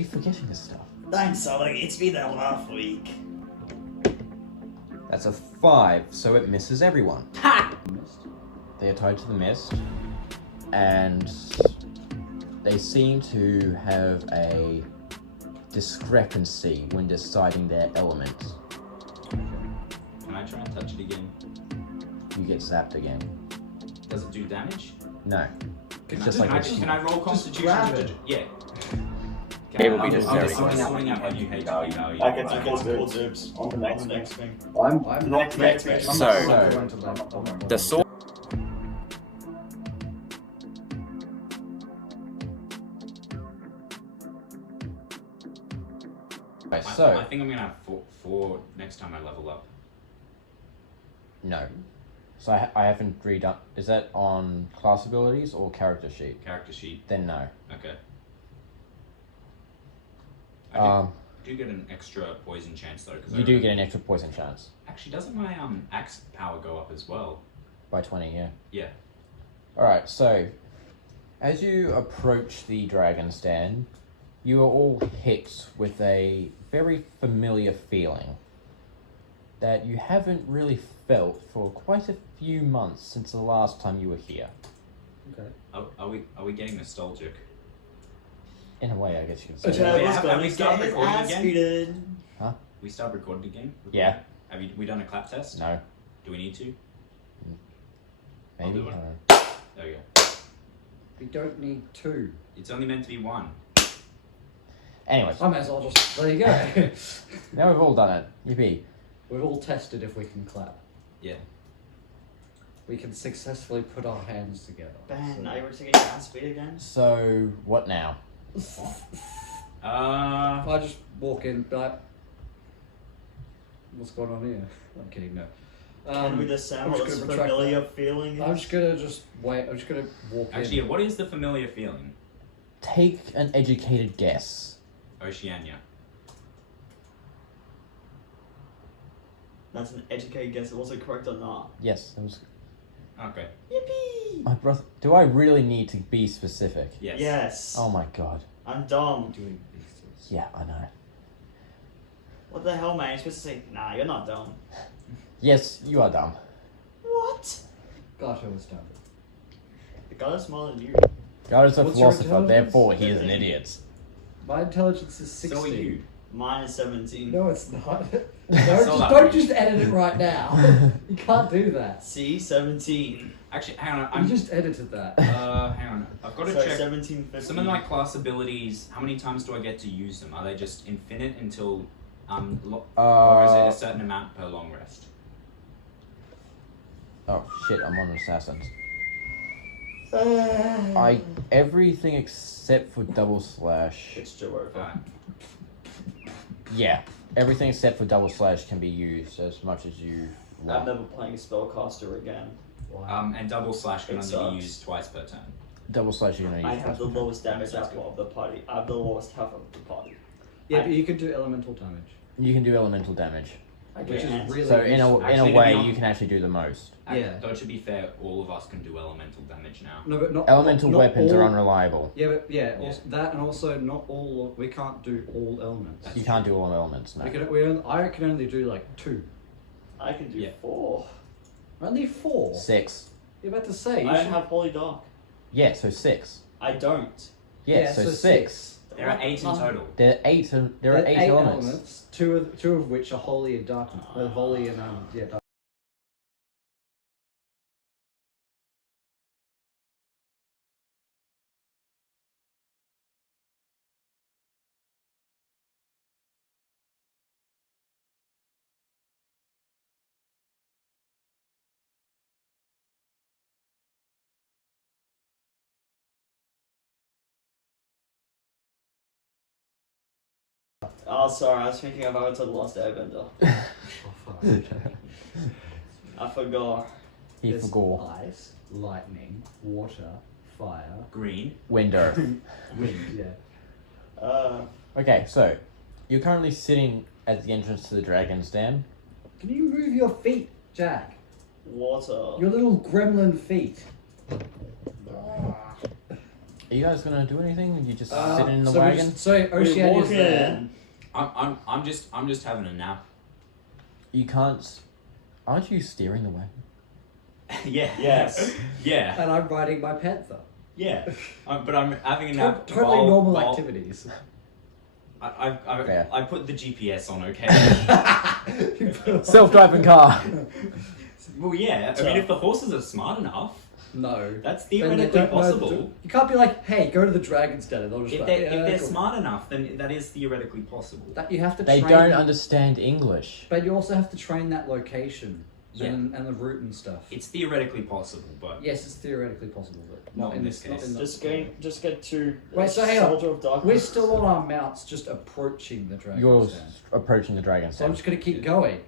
You're forgetting this stuff. I'm sorry, it's been a rough week. That's a 5, so it misses everyone. Ha! They are tied to the mist, and they seem to have a discrepancy when deciding their elements. Can I try and touch it again? You get zapped again. Does it do damage? No. Can Just like can I roll Constitution? grab it. Yeah. It will be just very sorting fast. out my new HP value. I get to dibs on the next thing. I'm Next next. thing. The sword. Okay, I so, think I'm gonna have four next time I level up. no. So I haven't redone... Is that on class abilities or character sheet? Character sheet. Then no. Okay. I do get an extra poison chance though. You do get an extra poison chance. Actually, doesn't my axe power go up as well? By 20, yeah. Yeah. Alright, so as you approach the dragon's den, you are all hit with a very familiar feeling that you haven't really felt for quite a few months since the last time you were here. Okay. Are we getting nostalgic? In a way, I guess you could say. Chad was have going we to started get his recording ass again? beaten. We start recording again? Yeah. Have we done a clap test? No. Do we need to? Maybe? do it. I don't know. There we go. We don't need two. It's only meant to be one. Anyways, I may as well just. There you go. now we've all done it. Yippee. We've all tested if we can clap. Yeah. We can successfully put our hands together. Ben, So- now you were to get your ass beat again? So, what now? If I just walk in, be like, what's going on here? I'm kidding, no. Can we dissemble I'm this just gonna retract familiar feeling? I'm just gonna wait. I'm just gonna walk Actually, in. what is the familiar feeling? Take an educated guess. Oceania. That's an educated guess. Was it correct or not? Yes, that was... Okay. Yippee! My brother... Do I really need to be specific? Yes. Yes. Oh my god. I'm dumb. Doing these things. Yeah, I know. What the hell, man? You're supposed to say, nah, you're not dumb. Yes, you are dumb. What? Gosh, I was dumb. The guy is smaller than you. God is a What's your philosopher, intelligence? therefore he is an idiot. My intelligence is 16. So are you. Mine is 17. No, it's not. So lucky. don't just edit it right now. You can't do that. See? 17. Actually, hang on. You I'm just edited that. hang on. I've got to So check. 17, 15. Some of my class abilities. How many times do I get to use them? Are they just infinite until or is it a certain amount per long rest? Oh shit, I'm on assassins. Uh, Everything except for double slash. It's Joe over. Alright. Yeah, everything except for double slash can be used as much as you I'm want. never playing spellcaster again. Wow. And double slash can It only sucks. be used twice per turn. Double slash you're gonna use. I have the twice. lowest damage Sounds output of the party. I have the lowest health of the party. Yeah, but you can do elemental damage. You can do elemental damage. I Which can't. is really So in useful. a Actually, way, to be you can actually do the most. Yeah. Though to be fair, all of us can do elemental damage now. No, but not Elemental not weapons are all- unreliable. Yeah, but yeah, Yeah. Also, that and also not all. We can't do all elements. You can't do all elements, no. I can only do like 2. I can do Yeah. 4. Only 4. 6. You're about to say. You I should- have Holy Dark. Yeah, so 6. I don't. Yeah, so 6. There are 8 in total. There are 8 elements. 2 of which are holy and dark. Holy and yeah. Dark. Oh, sorry. I was thinking of Avatar: The Last Airbender. I forgot. He There's forgot. ice, lightning, water, fire, Green. Window. wind. Yeah. Okay, so you're currently sitting at the entrance to the dragon's den. Can you move your feet, Jack? Water. Your little gremlin feet. Are you guys gonna do anything? You just sitting in the so wagon? Oceania's walk there. in. I'm just having a nap. You can't. Aren't you steering the wagon? Yeah. Yes. Yeah. And I'm riding my panther. Yeah. But I'm having a nap. Totally while- normal while- activities. Fair. I put the GPS on, okay? Self-driving car. Well, yeah. I mean, if the horses are smart enough, No. that's Then they theoretically don't know possible. You can't be like, hey, go to the Dragon's Den, and they'll just If like, they're, yeah, if they're cool. smart enough, then that is theoretically possible. That you have to They train don't them, understand English. But you also have to train that location Yeah. and the route and stuff. It's theoretically possible, but Yes, it's theoretically possible, but Not in this not case. in the- Just get to Wait, so hang on. Soldier of Darkness. We're still on our mounts, just approaching the Dragon's You're Den. approaching the dragon So I'm stand. just gonna keep going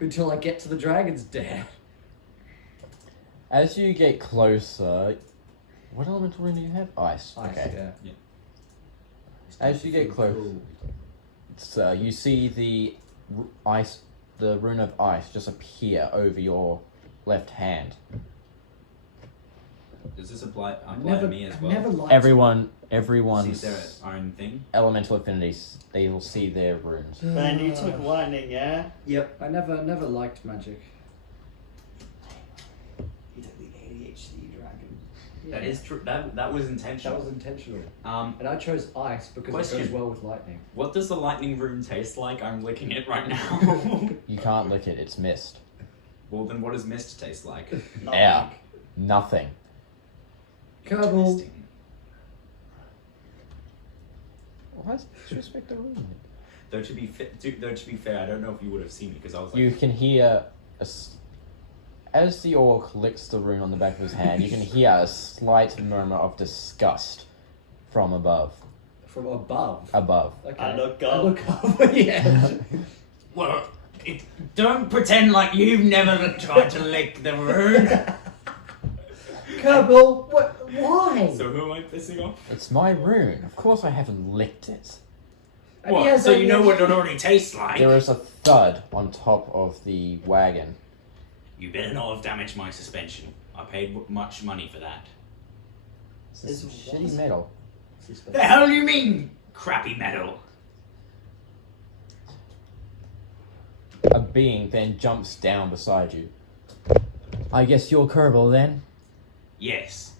until I get to the Dragon's Den. As you get closer, what elemental rune do you have? Ice. Ice, Okay. yeah. As you get close, so you see the the rune of ice just appear over your left hand. does this apply I've to me as well? never liked Everyone's Sees their own thing. elemental affinities, they will see their runes. Man, you took lightning, yeah? Yep. I never liked magic. He took the ADHD dragon. That is true. That was That intentional. was intentional. Um, And I chose ice because it Question. goes well with lightning. what does the lightning rune taste like? I'm licking it right now. You can't lick it, it's mist. Well, then what does mist taste like? Air. Nothing. Kerbal. Interesting. Why is disrespect the rune? Though to be fair, I don't know if you would have seen me because I was like, You can hear as the orc licks the rune on the back of his hand, you can hear a slight murmur of disgust from above. From above. Above. Okay. I look I up. look up. Yeah. well, don't pretend like you've never tried to lick the rune. Kerbal, what? Why? So who am I pissing off? It's my rune. Of course I haven't licked it. And he What? has So you know ADHD. what it already tastes like? There is a thud on top of the wagon. You better not have damaged my suspension. I paid much money for that. This is Is shitty what? metal. The hell do you mean, crappy metal? A being then jumps down beside you. I guess you're Kerbal then? Yes.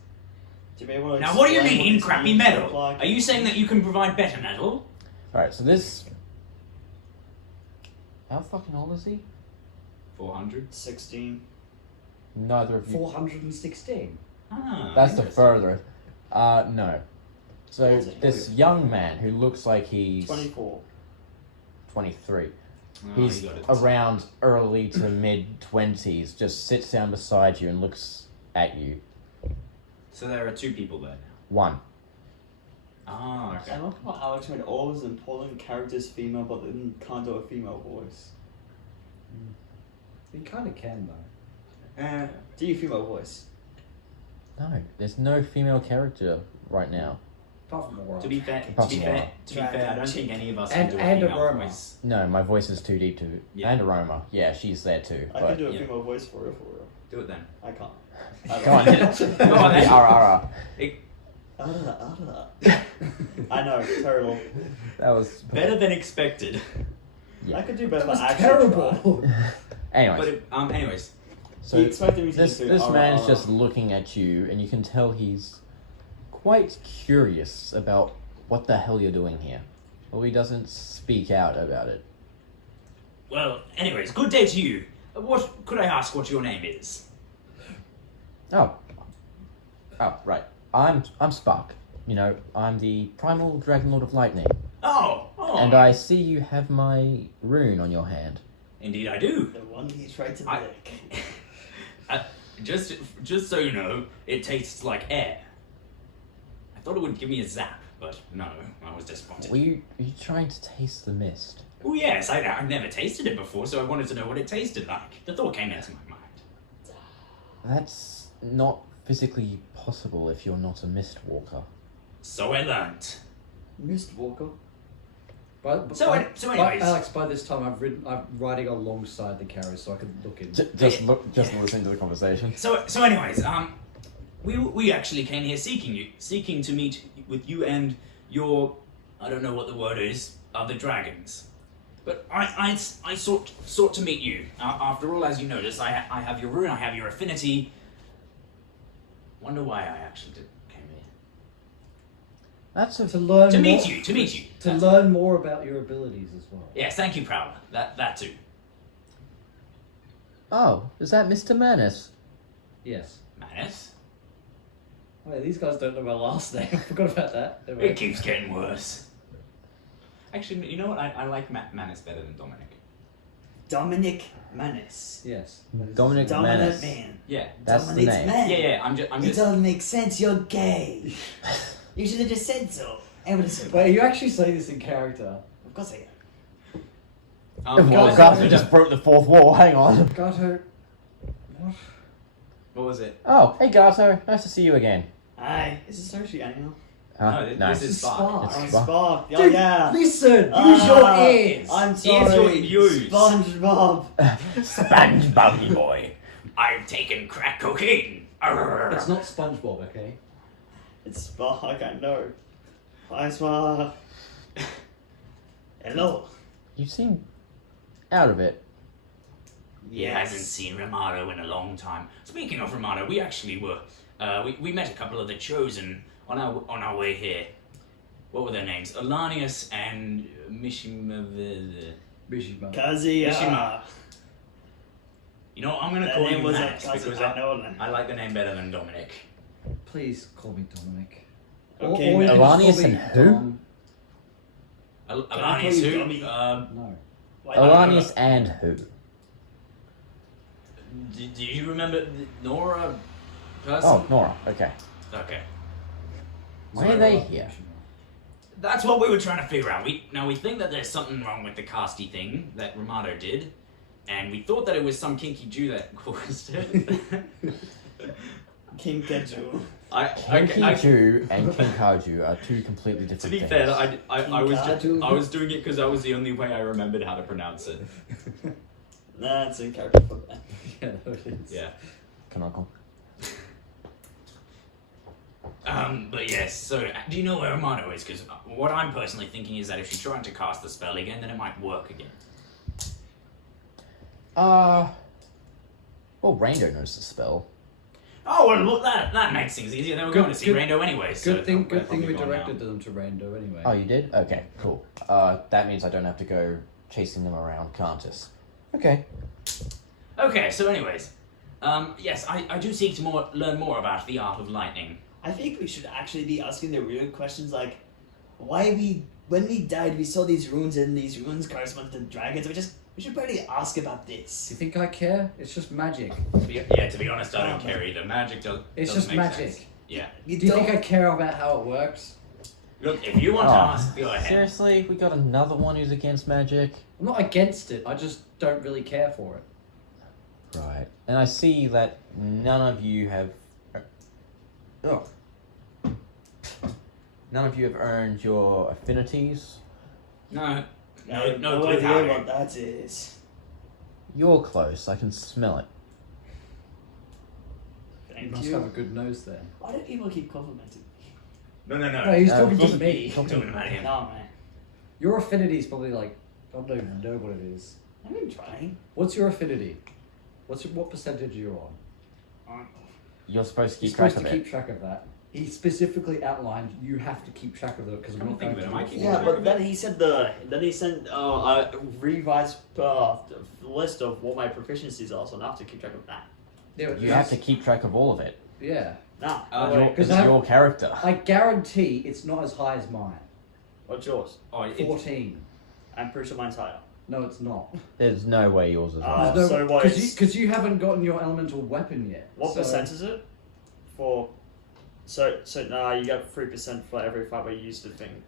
To be able to Now, what do you explain mean, these crappy runes metal? look like? Are you saying that you can provide better metal? Alright, so this... How fucking old is he? 400. 16. Neither of you... 416. Ah. That's the interesting. furthest. No. So, What's it? this young man who looks like he's 24. 23. Oh, He's you got it. around early to mid-20s, just sits down beside you and looks at you. So there are 2 people there now. One. Ah, okay. I love how Alex made all his important characters female, but then can't do a female voice. You kind of can though. Do you female voice? No, there's no female character right now. Apart from the world. To be fair, I don't think any of us And- can do a and female aroma. voice. No, my voice is too deep to... Yeah. And Aroma. Yeah, she's there too. I but... can do a yeah. female voice for real, for real. Do it then. I can't. Go on, hit it. Go on then. The RRR. I know, terrible. That was... Better than expected. Yeah. I could do better, That was but actually try. terrible. Anyways, Anyways, so He expected me to this do man's just looking at you, and you can tell he's quite curious about what the hell you're doing here. Well, he doesn't speak out about it. well, anyways, good day to you. What could I ask what your name is? Oh, right. I'm Spark. You know, I'm the Primal Dragon Lord of Lightning, Oh, and I see you have my rune on your hand. indeed I do. The one he tried to I- lick. Just so you know, it tastes like air. I thought it would give me a zap, but no, I was disappointed. Are you trying to taste the mist? Oh yes, I've never tasted it before, so I wanted to know what it tasted like. The thought came into my mind. That's not physically possible if you're not a mist walker. So I learnt. Mistwalker. So anyways. Alex, by this time I'm riding alongside the carriage so I can look in. Just listen to the conversation. So anyways, We actually came here seeking to meet with you and your, I don't know what the word is, other dragons. But I sought to meet you. After all, as you notice, I have your rune, I have your affinity. Wonder why I actually came here. That's To learn To more, meet you. To learn more about your abilities as well. Yes, thank you, Prowler. That too. Oh, is that Mr. Manus? Yes. Manus? Wait, these guys don't know my last name. I forgot about that. It keeps getting worse. Actually, you know what? I like Manus better than Dominic. Dominic Manus. Yes. Dominic Dominant Manus. man. Yeah. That's the Dominic's name. man. Yeah. I'm It just. doesn't make sense. You're gay. You should have just said so. I would have said. Wait, you actually say this in character? Of course I am. Um, Well, what, Garth just broke the fourth wall. Hang on. Gato. What? what was it? Oh, hey Gato. Nice to see you again. Hi. Is this Oceania? No, Nice. this is Spark. Spark. It's I'm Spark. Spark. Oh Dude, yeah. listen! Use Ah, your ears! I'm Ears your sorry. ears. SpongeBob. SpongeBob boy. I've taken crack cocaine. Arrgh. It's not SpongeBob, okay? It's Spark. I know. Hi, Spark. Hello. You seem out of it. He hasn't seen Ramado in a long time. Speaking of Ramado, we actually were. We met a couple of the Chosen on our way here. What were their names? Alanius and Mishima. Mishima. Kazuya. Mishima. You know, I'm gonna That call name you was Max a because I know that. I like the name better than Dominic. Please call me Dominic. Okay, or you can Alanius just call and me who? Dom. I call Alanius you who? Dummy? No. Why- Alanius and who? Do you remember the Nora person? Oh, Nora. Okay. Okay. Why are they here? That's what we were trying to figure out. We think that there's something wrong with the casty thing that Ramado did, and we thought that it was some kinky Jew that caused it. King Keju. Kinkiju and Kinkaju are two completely different To be things. fair, I was doing it because that was the only way I remembered how to pronounce it. That's in character for that. Yeah, no, it is. Yeah. Canonical. But yes, so do you know where Ramado is? Because what I'm personally thinking is that if she tried to cast the spell again, then it might work again. Well, Raindo knows the spell. Oh, well, look, that makes things easier. They were going to see Raindo anyway, so... Good thing probably we gone directed now. them to Rando anyway. Oh, you did? Okay, cool. That means I don't have to go chasing them around Cantus. Okay. Okay, so anyways, yes, I do seek to learn more about the art of lightning. I think we should actually be asking the real questions like, when we died, we saw these runes and these runes correspond to dragons. We should probably ask about Do this. you think I care? It's just magic. To be honest, I don't care either. Magic doesn't It's doesn't just make magic. sense. Yeah. You Do you don't. think I care about how it works? Look, if you want to ask, go ahead. Seriously? We got another one who's against magic? I'm not against it. I just don't really care for it. Right. And I see that none of you have... Oh. None of you have earned your affinities. No No clue idea how what that is. You're close. I can smell it. You Thank must you. have a good nose then. Why do people keep complimenting me? No. No, he's talking to talking- me. Talking about him. No, man. Your affinity is probably like, I don't even know what it is. I've been trying. What's your affinity? What percentage are you on? You're supposed to You're keep track supposed of to it. keep track of that. He specifically outlined you have to keep track of it because we're Come not think going of to it, do am I it. keeping Yeah, track but of then he sent a revised list of what my proficiencies are, so now I have to keep track of that. Yeah, but You have to keep track of all of it. Yeah. Nah. It's I- your character. I guarantee it's not as high as mine. What's yours? Oh, it, 14. I'm pretty sure mine's higher. No, it's not. There's no way yours is higher. There's so what is- Because you haven't gotten your elemental weapon yet. What so- percent is it? For so you get 3% for every fight where you use the thing.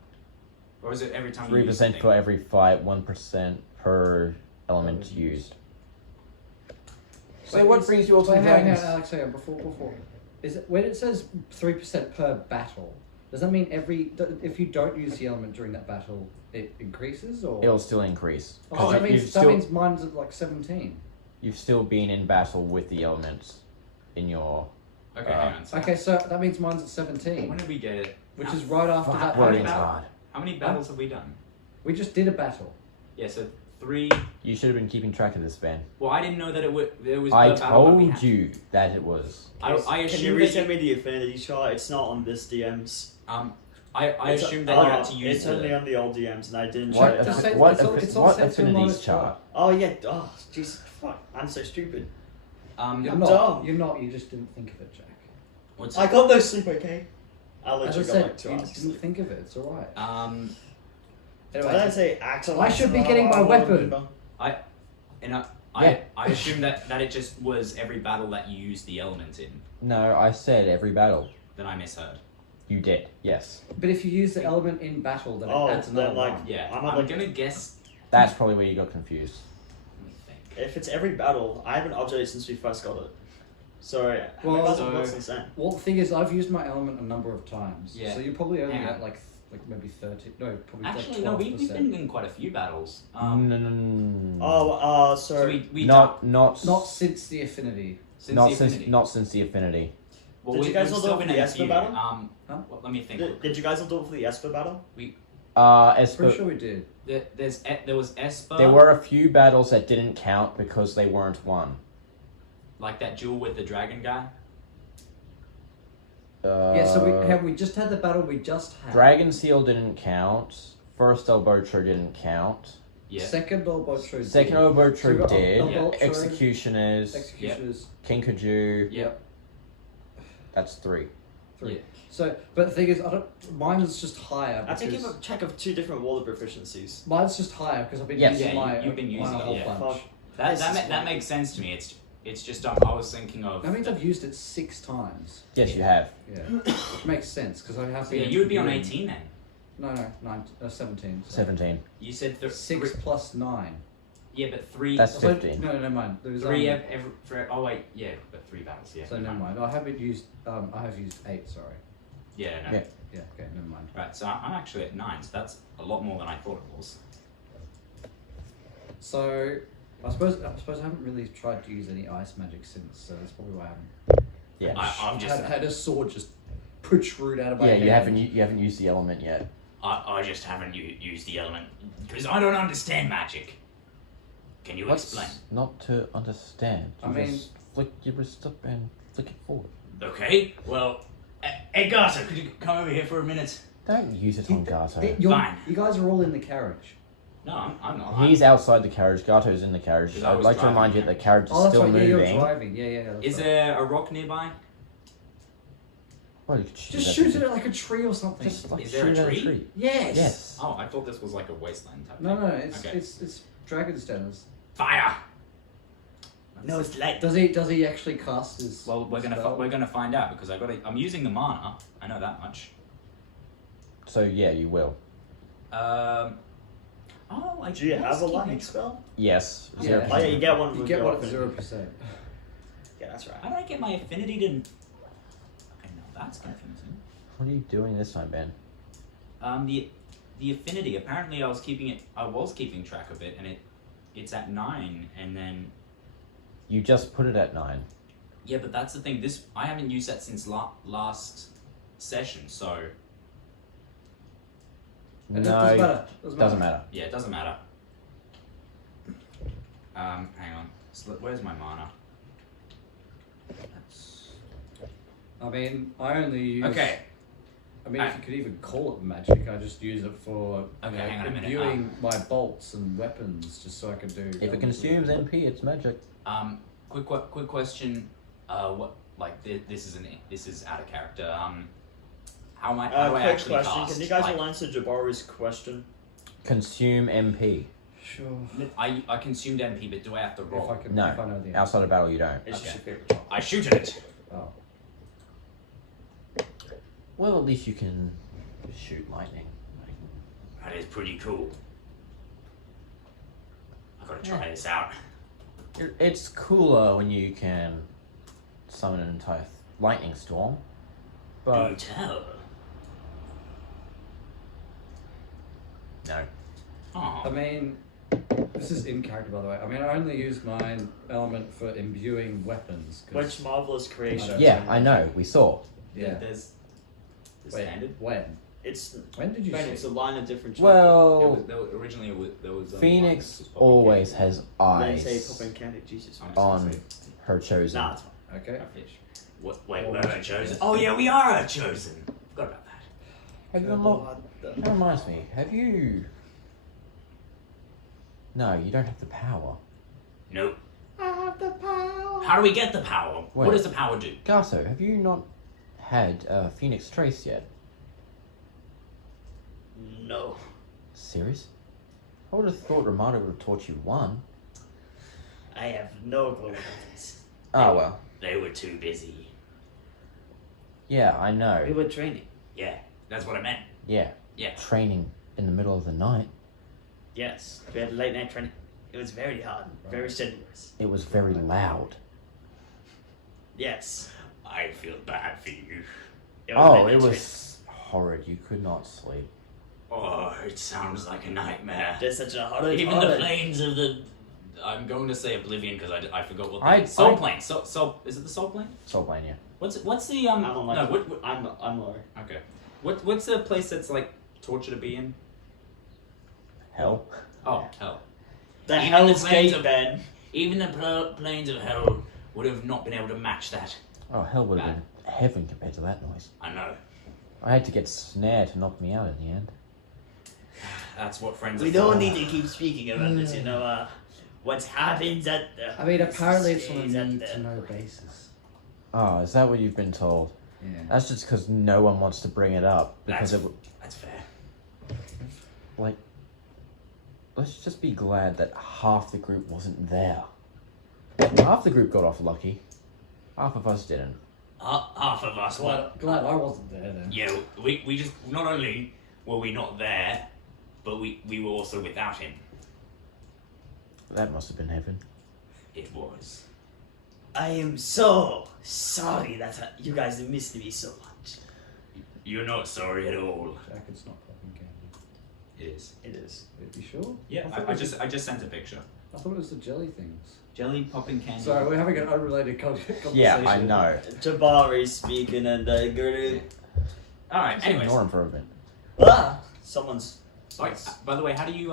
or is it every time you use 3% the for thing? every fight, 1% per element used. So Wait, what it's- brings you all to wait, the hang on, dragons? Alex, hang on, before. Is it, when it says 3% per battle, does that mean if you don't use the element during that battle, it increases or? It'll still increase. Oh, 'Cause that you've means still- mine's at like 17. You've still been in battle with the elements in your Okay, hang on. So Okay, so that means mine's at 17, when did we get it? which is right after Fuck, that. worrying's battle? hard. How many battles have we done? We just did a battle. Yeah, so 3. You should have been keeping track of this, Ben. Well, I didn't know that there was. I per battle that we told had. you that it was. I Can you assumed that resend me the affinity chart? It's not on this DMs. I assumed that you had to use It's only the. on the old DMs, and I didn't. What, check Just it. say- what, it's all- affi- it's all what set to a affinities minus chart? Oh yeah. Oh Jesus, fuck! I'm so stupid. You're I'm not. dumb. You're not. You just didn't think of it, Jack. What's I got no sleep. Okay. I'll let As you I go said, like 2 you hours. just didn't think of it. It's all right. Why did I Anyway, say axle? I should be getting my weapon. And Yeah. I assumed that it just was every battle that you used the element in. No, I said every battle. Then I misheard. You did, yes. but if you use the element in battle, then Oh, it adds another then, like, one. Yeah, I'm I'm, like- gonna guess. That's probably where you got confused. Let me think. If it's every battle, I haven't updated since we first got it. So, how Well, many battles so- have we got since then? Well, the thing is, I've used my element a number of times. Yeah. So you're probably only Hang on. at like maybe 30. No, probably Actually, like no, 12%. we've been in quite a few battles. No. Oh, So so we not Not since the affinity. since not the since Affinity. not since the affinity. Well, Did you guys we've all still do it been for in the a Esper few. battle? Huh? Well, let me think. did you guys all do it for the Esper battle? Pretty sure we did. There was Esper. There were a few battles that didn't count because they weren't won. like that duel with the dragon guy. Yeah, so we just had the battle we just had. Dragon Seal didn't count. First Elbotro didn't count. Yeah. Second Elbotro did. Second So we Elbotro got did. Elbotro, Executioners. Executioners. Kinkajou. Yep. That's 3. 3. Yeah. So, but the thing is, mine is just higher. I have to because- keep a check of 2 different water proficiencies. Mine's just higher because I've been Yes. using Yeah, my. you've been using mine a it, whole yeah. bunch. Fuck. That This is that why- makes sense to me. It's just I was thinking of. That means I've used it 6 times. Yes, you have. Yeah, which makes sense because I have So been. yeah, you would be on doing- 18 then. No, 17. So 17. You said 6 plus 9. Yeah, but 3. That's So, 15. no, never mind. There was 3 only- oh wait, yeah, but 3 battles. Yeah. So never mind. I haven't used. I have used 8. Sorry. Yeah. No. Yeah. Yeah. Okay. Never mind. Right. So I'm actually at 9. So that's a lot more than I thought it was. So I suppose I haven't really tried to use any ice magic since. So that's probably why I haven't. Yeah. I'm just. had a sword just protrude out of my Yeah, hand. you haven't used the element yet. I just haven't used the element because I don't understand magic. Can you What's explain? not to understand? I You mean- just flick your wrist up and flick it forward. Okay. Well, Edgardo, could you come over here for a minute? Don't use it on Gato. Fine. You guys are all in the carriage. No, I'm not. He's outside the carriage. Gato's in the carriage. Because I I'd was like to driving remind you the that the carriage is Oh, that's still right. Yeah, you're moving. driving. Yeah. That's Is right. there a rock nearby? Well, you could shoot Just at shoot the- it at like a tree or something. Just like Is there a shoot at tree? Yes. Yes. Oh, I thought this was like a wasteland type. No, thing. it's Okay. it's Dragon's Dens. Fire. No, it's light. Does he actually cast his? Well, we're gonna find out because I'm using the mana. I know that much. So yeah, you will. Oh, I Do you have a was lightning keeping- spell? Yes. Yeah. 0%. Oh yeah, you get one. You with get your one at affinity. 0%. Yeah, that's right. How did I get my affinity to? Okay, no, that's confusing. What are you doing this time, Ben? The affinity. Apparently, I was keeping track of it, and it's at 9, and then You just put it at 9. yeah, but that's the thing. I haven't used that since last session, so It No, doesn't matter. doesn't matter. yeah, it doesn't matter. Hang on. So, where's my mana? That's... I mean, I only use. Okay. I mean, I- if you could even call it magic, I just use it for Okay, hang on a minute. imbuing my bolts and weapons, just so I could do. If it consumes MP, it's magic. Quick question. This is out of character. How do I Quick actually question. cast? Can you guys like, all answer Jabari's question? Consume MP. Sure. I consumed MP, but do I have to roll? If I can, No. if I know the answer. Outside of battle, you don't. It's Okay. just your favorite job. I shoot at it. Oh. Well, at least you can shoot lightning. That is pretty cool. I gotta try this out. It's cooler when you can summon an entire lightning storm. Do But tell. no. Oh. I mean, This is in character, by the way. I mean, I only use my element for imbuing weapons. 'Cause- Which marvelous creation. Yeah, I know. We saw. Yeah. There's the Wait, standard. when? It's When did you Ben, see? it's a line of different. Well, Originally there was Phoenix always has Then say eyes Pop and Candy. Jesus. on her chosen. Nah, it's fine. Okay. Wait, we're her chosen. Oh yeah, we are her chosen. Forgot about that. Have you unlocked? That reminds me. Have you? No, you don't have the power. Nope. I have the power. How do we get the power? Wait. What does the power do? Garso, have you not had Phoenix Trace yet? No. Serious? I would have thought Ramado would have taught you one. I have no clue what it is. Oh well. They were too busy. Yeah, I We know. were training. Yeah, that's what I meant. Yeah. Yeah. Training in the middle of the night. Yes. We had late night training. It was very hard, very strenuous. It was very loud. Yes. I feel bad for you. Oh, late it night training. was horrid. You could not sleep. Oh, it sounds like a nightmare. Just such a horrid. Even the horrid. planes of the. I'm going to say Oblivion because I forgot what the I- Soul I- Plane. Soul is it the Soul Plane? Soulblania. What's the I'm on my. no what I'm lower. okay what's the place that's like torture to be in? Hell. Oh hell. The Even Hell's the planes Gate, of- Ben. Even the planes of hell would have not been able to match that. Oh, hell would have been heaven compared to that noise. I know. I had to get Snare to knock me out in the end. That's what friends We are don't for. need to keep speaking about this, you know, what happens at the... I mean, apparently it's on a stays at need the- to know basis. Oh, is that what you've been told? Yeah. That's just because no one wants to bring it up. Because That's- it would, That's fair. like, let's just be glad that half the group wasn't there. Half the group got off lucky. Half of us didn't. Half of us were. Glad I wasn't there then. Yeah, we just not only were we not there, but we were also without him. That must have been heaven. It was. I am so sorry that you guys missed me so much. You're not sorry at all. Jacket's not popping candy. It is. It is. Are you sure? Yeah, thought it I was just sent a picture. I thought it was the jelly things. Jelly popping candy. Sorry, we're having an unrelated conversation. Yeah, I know. Jabari speaking and the group. All right. Just Anyways, ignore him for a bit. Ah! Someone's... Wait, by the way, how do you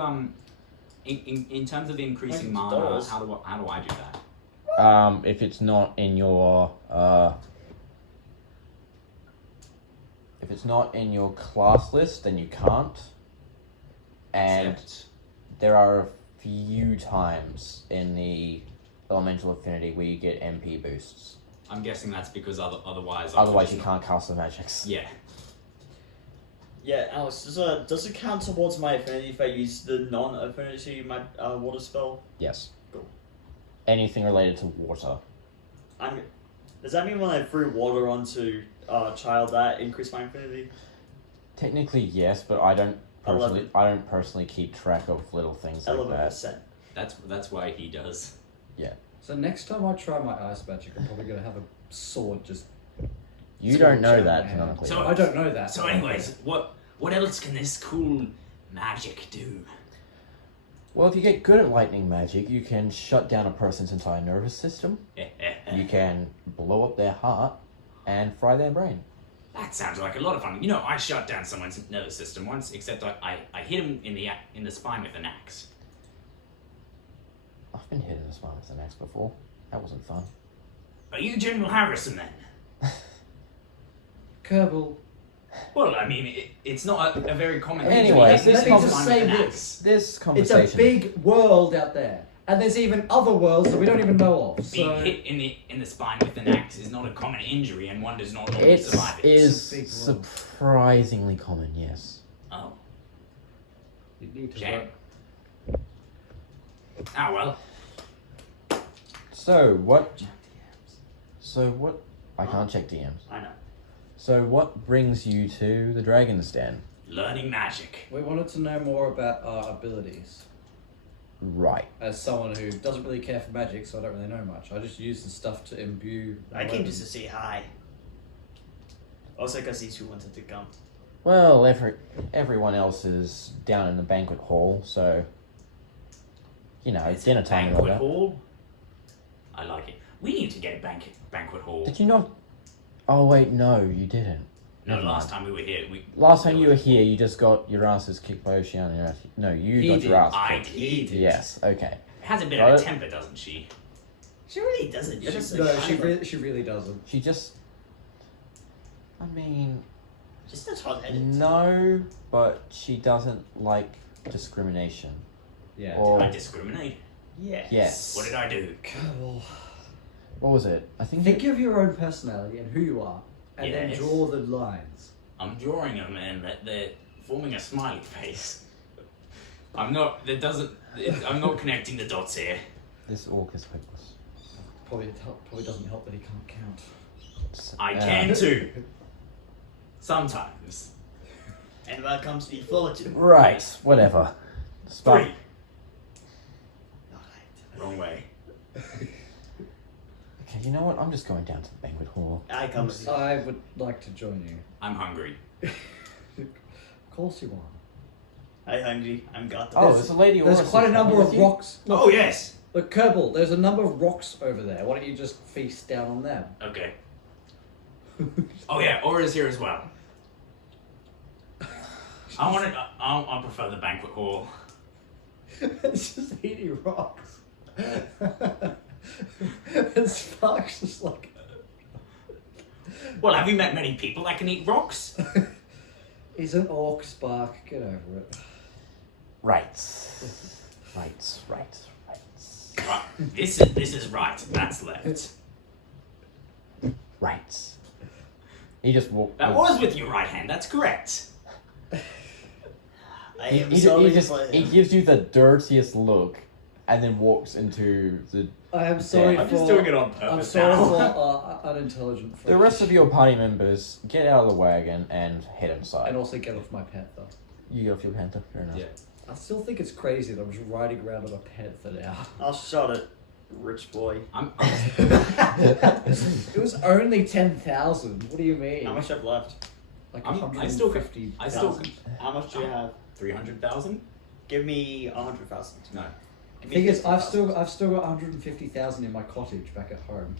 in terms of increasing Like mana, dolls. how do I do that? If it's not in your if it's not in your class list, then you can't. And Except- there are a few times in the elemental affinity where you get MP boosts. I'm guessing that's because otherwise. Otherwise, you can't cast the magics. Yeah. Yeah, Alex, does it count towards my affinity if I use the non-affinity water spell? Yes. Cool. Anything related to water. Does that mean when I threw water onto child that increased my affinity? Technically, yes, but I don't personally. 11. I don't personally keep track of little things like that. 11%. That's why he does. So next time I try my ice magic, I'm probably going to have a sword just... You don't know sword that down my hand. canonically. So- I don't know that. So, anyways, what else can this cool magic do? Well, if you get good at lightning magic, you can shut down a person's entire nervous system. You can blow up their heart and fry their brain. That sounds like a lot of fun. You know, I shut down someone's nervous system once, except I hit him in the spine with an axe. I've been hit in the spine with an axe before. That wasn't fun. Are you General Harrison then? Kerbal. Well, I mean, it's not a very common thing. Anyways, to be this hit in the conversation- spine with an Let me axe. just This It's conversation. a big world out there. And there's even other worlds that we don't even know of. Being So hit in the spine with an axe is not a common injury, and one does not normally It survive it. is It's a big world. surprisingly common, yes. Oh. you need to Shame. work. Ah, well. So what? I can't check DMs. I know. So what brings you to the Dragon's Den? Learning magic. We wanted to know more about our abilities. Right. As someone who doesn't really care for magic, so I don't really know much. I just use the stuff to imbue. I my came just to weapons. say hi. Also, because these two wanted to come. Well, everyone else is down in the banquet hall, so You know, it's dinner time and all Banquet that. hall. I like it. We need to get a banquet hall. Did you not? Oh wait, no, you didn't. No, Never last mind. time we were here, we. Last time you were here, you just got your asses kicked by Oceania. No, you He got did. your ass I kicked. did. Yes, okay. Has a bit Got of a it. temper, doesn't she? She really doesn't. She's just- like, No, kind of she really doesn't. She just. I mean, just not hot-headed. no, but she doesn't like discrimination. Yeah. Or Did I discriminate? Yeah. yes. What did I do? Well, What was it? I think. think of your own personality and who you are, and then Yes. draw the lines. I'm drawing them and they're forming a smiley face. I'm not. That doesn't. I'm not connecting the dots here. This orc is hopeless. Probably doesn't help that he can't count. I can too. Sometimes. And what comes before two? Right, whatever. Spark. 3. Wrong way. Okay, you know what? I'm just going down to the banquet hall. I come with you. I would like to join you. I'm hungry. Of course you are. I'm hungry. I'm got the. Oh, there's a lady. There's Orson quite a coming number with of you? rocks. Oh yes. Look, Kerbal, there's a number of rocks over there. Why don't you just feast down on them? Okay. Oh yeah, Aura's here as well. I prefer the banquet hall. It's just eating rocks. And Spark's just like... Well, have you met many people that can eat rocks? He's an orc, Spark. Get over it. Right. Right. Right. This is right. That's left. Right. He just walked. That was with your right hand. That's correct. I He, am he, sorry he just for he him. gives you the dirtiest look, and then walks into the. I am sorry I'm for... just doing it on I'm purpose sorry now. for unintelligent The rest of your party members get out of the wagon and head And inside. also get off my panther. You get off your panther. Fair enough. Yeah. I still think it's crazy that I'm just riding around on a panther now. I'll shot it, rich boy. I'm It was only 10,000. What do you mean? How much have left? Like I 150. still How much do you have? 300,000. Give me 100,000. No. Give me Thing is, I've 50,000. still got 150,000 in my cottage back at home.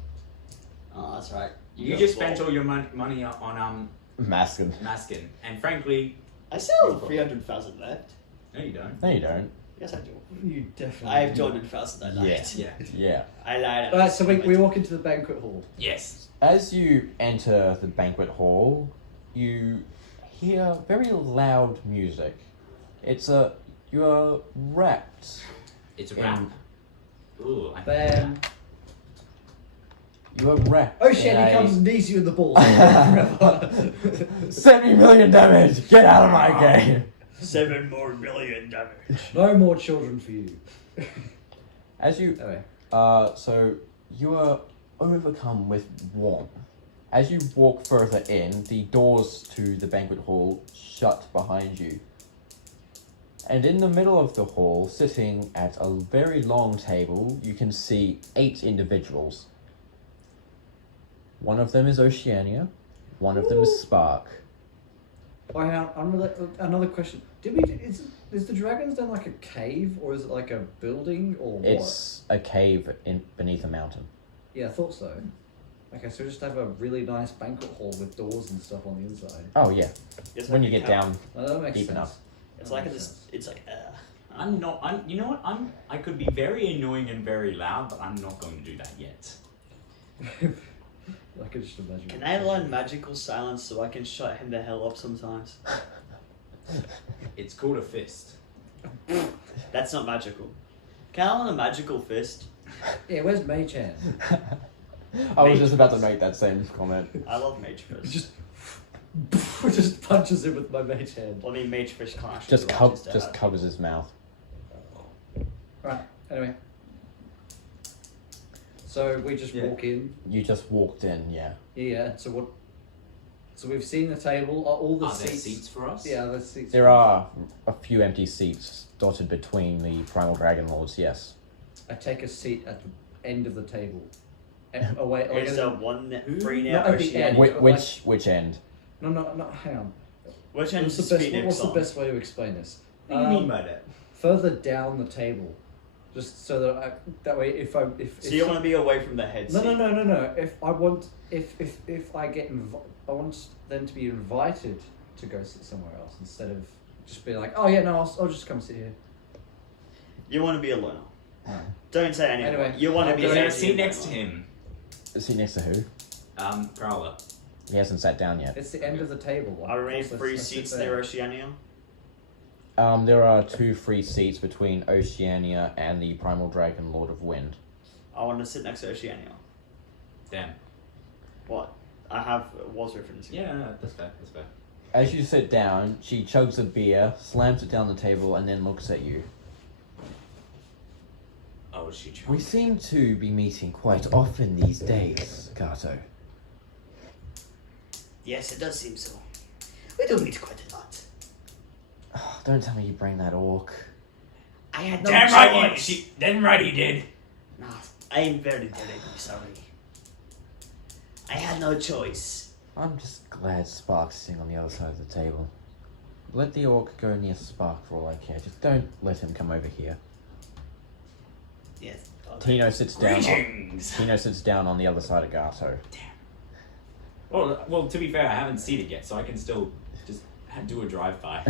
Oh, that's right. You got just ball. spent all your money on Masking. Maskin, and frankly, I still have 300,000 left. no, you don't. No, you don't. Yes, I do. You definitely. I have 200,000. I lied. Yeah. Yeah. Yeah. I lied. Alright, so we walk into the banquet hall. Yes. As you enter the banquet hall, you hear very loud music. You are wrapped. It's a in- wrap. Ooh. Bam. You are wrapped. Oh shit, in he a- comes and knees you in the balls. 70 million damage! Get out of my game! 7 more million damage. No more children for you. As you Anyway. so you are overcome with warmth. As you walk further in, the doors to the banquet hall shut behind you. And in the middle of the hall, sitting at a very long table, you can see 8 individuals. One of them is Oceania, one of them is Spark. Oh, hang on, another question. Is the Dragon's Den like a cave, or is it like a building, or what? It's a cave beneath a mountain. Yeah, I thought so. Okay, so we just have a really nice banquet hall with doors and stuff on the inside. Oh yeah, It's when like you a get camp. down Oh, that makes deep sense. enough. It's That like makes this. sense. It's like. You know what? I could be very annoying and very loud, but I'm not going to do that yet. I could just imagine. Can I learn magical silence so I can shut him the hell up sometimes? It's called a fist. That's not magical. Can I learn a magical fist? Yeah, where's Mage Hand? I was Mage just about to fist. make that same comment. I love mage fist. Just punches him with my Mage Hand. Well, I mean, mage fish can't actually Just do co- much just covers his mouth. Right, anyway. So we just Yeah. walk in. You just walked in, yeah. Yeah, so what? So we've seen the table. Are all the Are there seats? seats for us? Yeah, the seats. There are a few empty seats dotted between the Primal Dragon Lords, yes. I take a seat at the end of the table. Away. Like, There's a one free Not now at the Oceania. end. Which end? No, hang on. Which end What's is the best? Phoenix What's the on? best way to explain this? What do you mean by that? Further down the table, Just so that that way if So you want to be away from the head seat? No. If I want, if I get I want them to be invited to go sit somewhere else instead of just being like, oh yeah, no, I'll just come sit here. You want to be a loner. No. Don't say anything. Anyway, you want to be Is there a a seat next to him? Sit next to who? Prowler. He hasn't sat down yet. It's the end of the table. Are there any Let's- free let's sit seats there. near Oceania? There are 2 free seats between Oceania and the Primal Dragon Lord of Wind. I want to sit next to Oceania. Damn. What? I have was referencing. Yeah, no, that's fair. That's fair. As you sit down, she chugs a beer, slams it down the table, and then looks at you. Oh, is she We seem to be meeting quite often these days, Gato. Yes, it does seem so. We do meet quite a lot. Oh, don't tell me you bring that orc. I had no Damn right, choice. damn right he did. No, I am very terribly sorry. I had no choice. I'm just glad Spark's sitting on the other side of the table. Let the orc go near Spark for all I care. Just don't let him come over here. Yes. Tino sits down. Greetings. Tino sits down on the other side of Gato. Well, to be fair, I haven't seen it yet, so I can still just do a drive-by.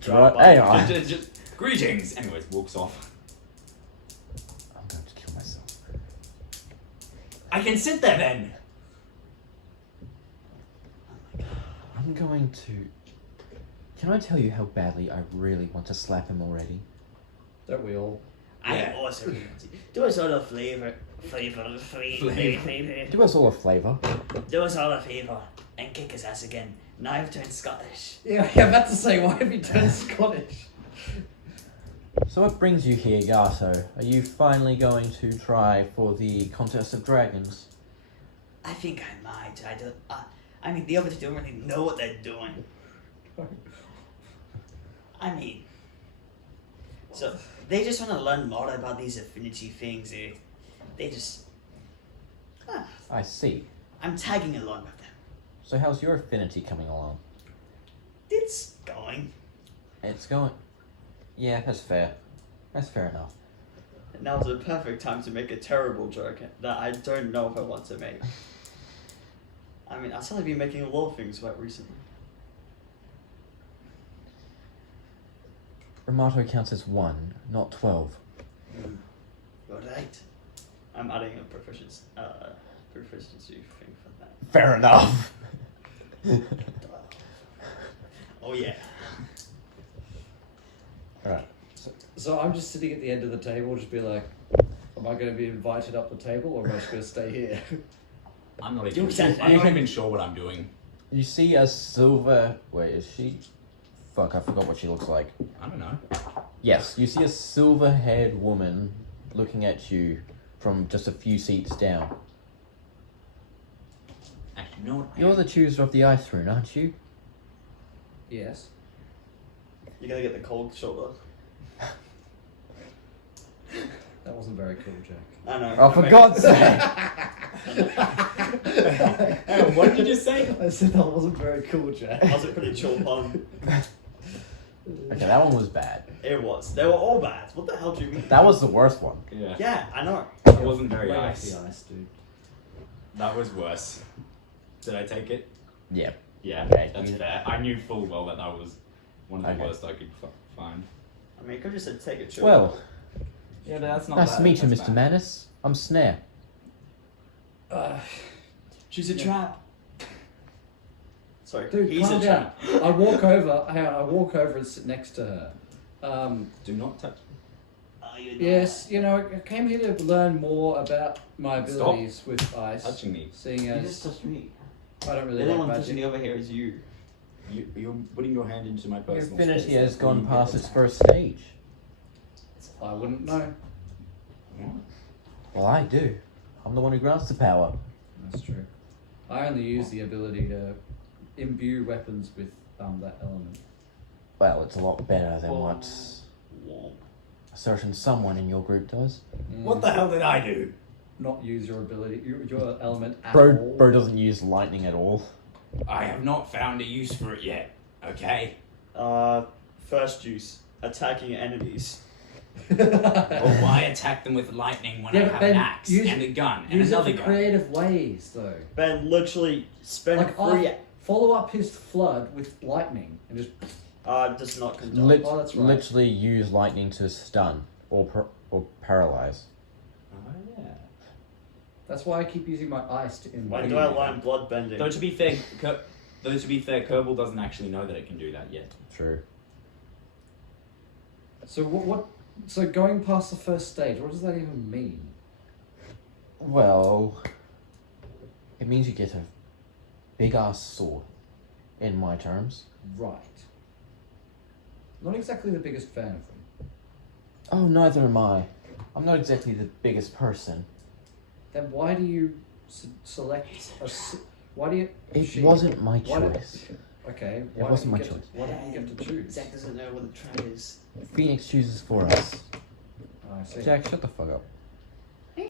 Drive-by. Hang on. just greetings. Anyways, walks off. I'm going to kill myself. I can sit there then. I'm going to... Can I tell you how badly I really want to slap him already? Don't we all? Yeah. I also do us all a flavor. Do us all a flavour. Do us all a favour and kick his ass again. Now I've turned Scottish. Yeah, I'm about to say, why have you turned Scottish? So what brings you here, Gato? Are you finally going to try for the Contest of Dragons? I think I might. I don't. I mean, the others don't really know what they're doing. I mean, so they just want to learn more about these affinity things. They just. I see. I'm tagging along with them. So how's your affinity coming along? It's going. It's going... Yeah, that's fair. That's fair enough. And now's the perfect time to make a terrible joke that I don't know if I want to make. I mean, I've suddenly been making a lot of things quite recently. Ramado counts as 1, not 12. Right. I'm adding a proficiency thing for that. Fair enough. Oh yeah. Alright. So I'm just sitting at the end of the table, just be like, am I going to be invited up the table, or am I just going to stay here? I'm not You even. said I'm not anything. even sure what I'm doing. You see a silver... Wait, is she... Fuck, I forgot what she looks like. I don't know. Yes, you see a silver-haired woman looking at you from just a few seats down. Actually, you know what? You're the chooser of the ice rune, aren't you? Yes. You're gonna get the cold shoulder. That wasn't very cool, Jack. I know. Oh, for God's sake! What did you just say? I said that wasn't very cool, Jack. That was a pretty chill pun. Okay, that one was bad. It was. They were all bad. What the hell do you mean? That was the worst one. Yeah. Yeah, I know. That wasn't very Way off nice. the ice, dude. That was worse. Did I take it? Yeah. Yeah, Okay. that's fair. I knew full well that that was one of the Okay. worst I could find. I mean, you could have just said take a chill. Well, Yeah, that's not nice bad. to meet you, That's Mr. bad. Manus. I'm Snare. she's a trap. Sorry, Dude, he's calm a down. trap. I walk over. I walk over and sit next to her. Do not touch. Oh, you know. Yes, you know, I came here to learn more about my Stop abilities with ice. touching me. Seeing You as just touched me. I don't The really only like one magic. touching me over here is you. You're putting your hand into my Your personal affinity space. has That's where gone you past get its attacked. first stage. I wouldn't know. Well, I do. I'm the one who grants the power. That's true. I only use the ability to imbue weapons with that element. Well, it's a lot better than what Whoa. a certain someone in your group does. What the hell did I do? Not use your ability, your element at Bro, all. bro doesn't use lightning at all. I have not found a use for it yet. Okay. First juice. Attacking enemies. Or why attack them with lightning when I but have Ben, an axe use- and a gun and Use it another for gun? creative ways, though. Ben literally spent Like, follow up his flood with lightning and just. does not condone. Oh, that's right. Literally use lightning to stun or paralyze. Oh yeah. That's why I keep using my ice to. When do I learn blood bending? Though to be fair, Kerbal doesn't actually know that it can do that yet. True. So what? So going past the first stage, what does that even mean? Well, it means you get a big ass sword, in my terms. Right. Not exactly the biggest fan of them. Oh, neither am I. I'm not exactly the biggest person. Then why do you select why do you? It wasn't my why did- choice. Okay. It wasn't my don't you choice. Why don't you get to choose? Zach doesn't know what the trap is. Phoenix chooses for us. Oh, I see. Jack, shut the fuck up.